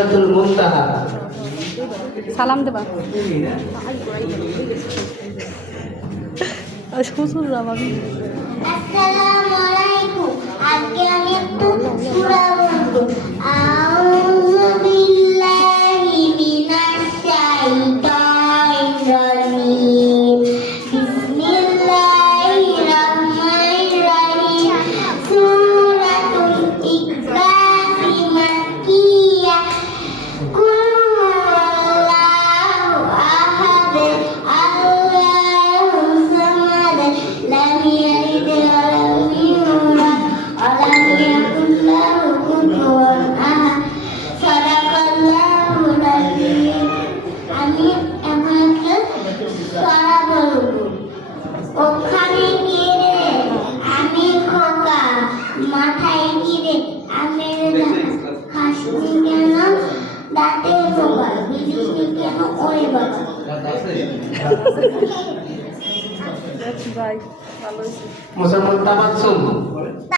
সিদরাতুল মুনতাহা। সালাম দেবা শ্বশুররা ভাবি। আসসালামু আলাইকুম। আজকে আমি একটু সূরা বলবো। আউযু বিল্লাহি মিনাশ শাইতানির রাজিম। বিসমিল্লাহির রাহমানির রাহিম। সূরাতুল ইখলাস মাক্কিয়াহ। কুল হুয়াল্লাহু আহাদ আল্লাহু সামাদ লাম ইয়ালিদ ওয়ালাম ইউলাদ ওয়ালাম ইয়াকুল লাহু কুফুওয়ান আহাদ। সাদাকাল্লাহুল আযীম। আমি এখন একটা সূরা বলবো। ওখানে কি রে? আমি খোকা। মাথায় কি রে? আমের হাসনি কেন? দাঁতে খোকা। বিলিসনি কেন? ওরে বাবা। ভাই ভালো হয়েছে। মুসাম্মদ তাবাসসুম।